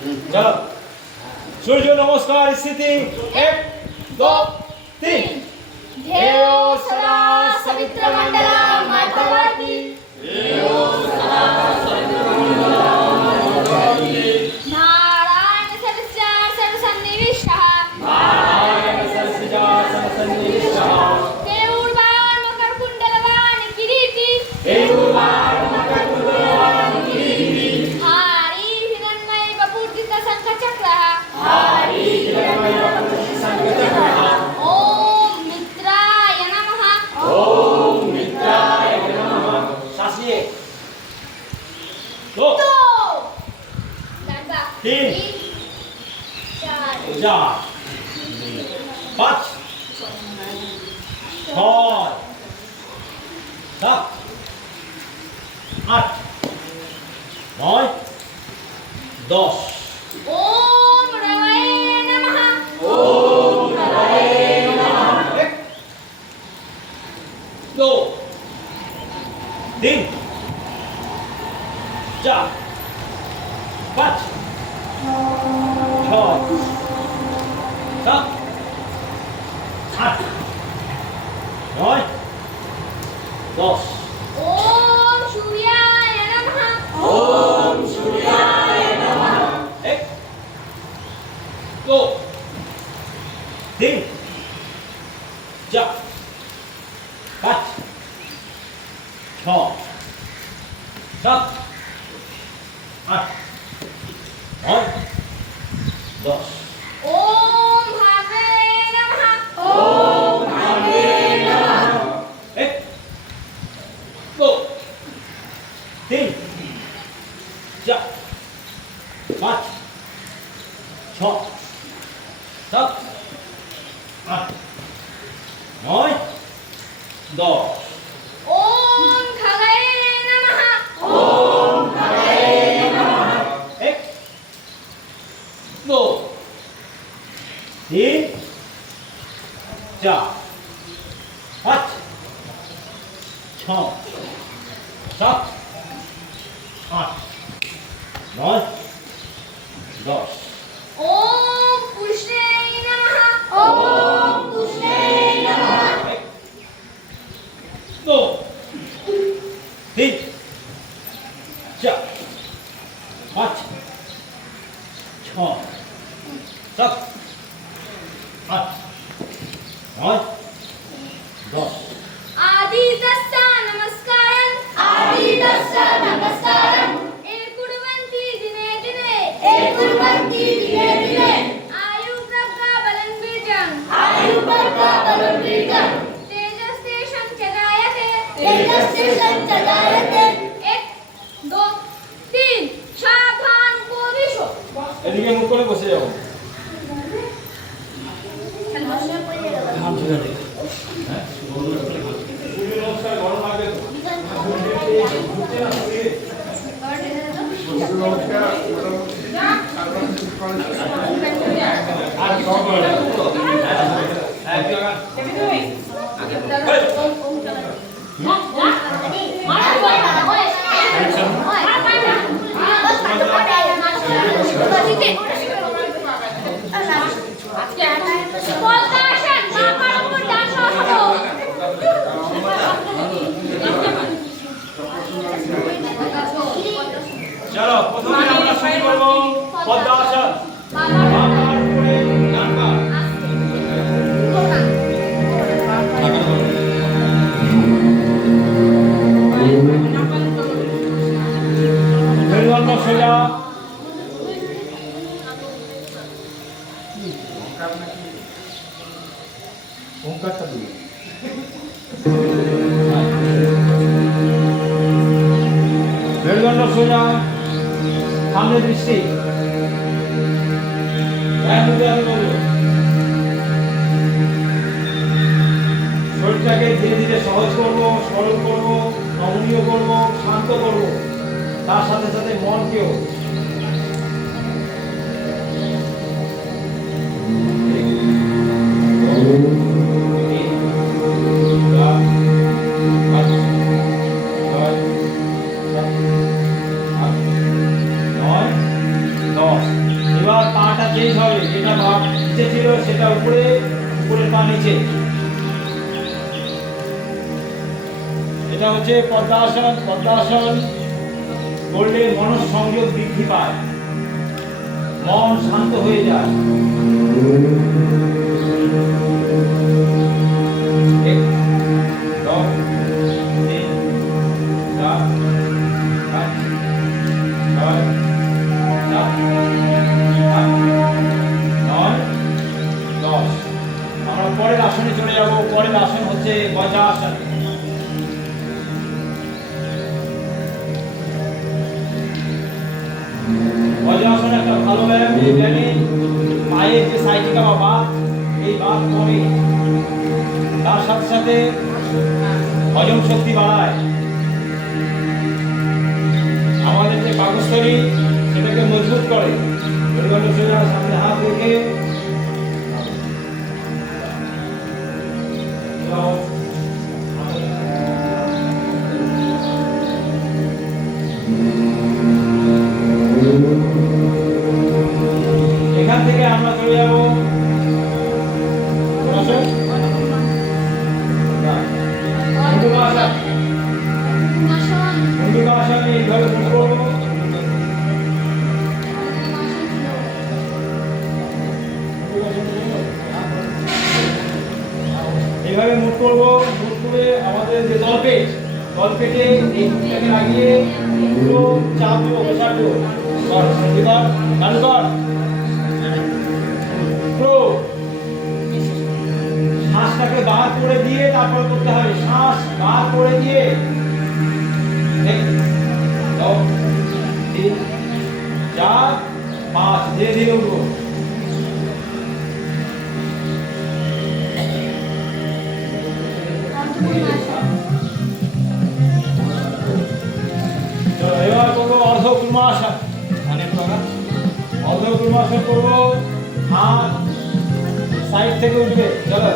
चलो सूर्य नमस्कार स्थिति 1 2 3 ध्येयो सदा सवित्रमण्डलं मातर्वती नारायण सरस्या सर्वसन्निविष्टः केयूरवान् मकरकुण्डलवान् किरीटी हारी हिरण्मय बपूर्जित शङ्खचक्रः ॐ मित्राय नमः शास्त्रीय 2 तीन 4 5 6 7 8 9 10 ॐ रवये नमः एक 2 3 4 5 6 7 8 9 10 ॐ सूर्याय नमः एक 2 3 4 5 6 7 8 9 10 ॐ भावे नमः एक 2 3 4 5 6 7 8 9 10 ॐ खगये नमः एक 2 3 4 5 6 7 8 9 10 ॐ पुष्णे नमः एक 2 3 4 5 6 7 8 9 10 आदितस्य नमस्कारं ये कुर्वन्ति दिने दिने आयु प्रज्ञा बलं बीजं तेजस्तेषं च जायते 1 2 3 সাবধান পবিশো এদিকে মুখ করে বসে যাও নমস্কার গরম লাগবে চলো প্রথমে আমরা শুরু করব পদ্মাসন বাবার উপরে ডানপা মেরুদণ্ড সোজা ওমকারটা দিই মেরুদণ্ড সোজা সামনে দৃষ্টি শরীরটাকে ধীরে ধীরে সহজ করব, সরল করব, নমনীয় করব, শান্ত করব, তার সাথে সাথে মনকেও Nós চেঞ্জ হবে, যেটা ভাব নিচে ছিল সেটা উপরে, উপরের পা নিচে। এটা হচ্ছে পদ্মাসন। পদ্মাসন করলে মনঃসংযোগ বৃদ্ধি পায়, মন শান্ত হয়ে যায়। এক, দশ, তিন, চার, পাঁচ, ছয়, সাত, আট, নয়, 10। আমরা পরের আসনে চলে যাব। পরের আসন হচ্ছে বজ্রাসন। বজ্রাসন একটা ভালো ব্যায়াম। এই ব্যায়ামে পায়ের যে সাইটিকা বা বাত, এই বাত কমে, তার সাথে সাথে হজম শক্তি বাড়ায়। আমাদের যে পাকস্থলী সেটাকে মজবুত করে। মেরুদণ্ড সোজা, সামনে হাত রেখে এখান থেকে আমরা চলে যাব মুন্ডুকাসনে। এইভাবে মুখ করবো, এইভাবে মুখ করবো। মুখ করে আমাদের যে তলপেট, তলপেটে এই মুখটাকে লাগিয়ে পুরো চাপ দেবো, প্রেসার দেবো। চালু কর। পুরো শ্বাসটাকে বার করে দিয়ে তারপর করতে হবে। শ্বাস বার করে দিয়ে 10, 3, 4, 5 ধীরে ধীরে উঠবো। এবার করবো অর্ধকুর্মাসন। অর্ধকুর্মাসন করবো। হাত সাইড থেকে উঠবে। চলো।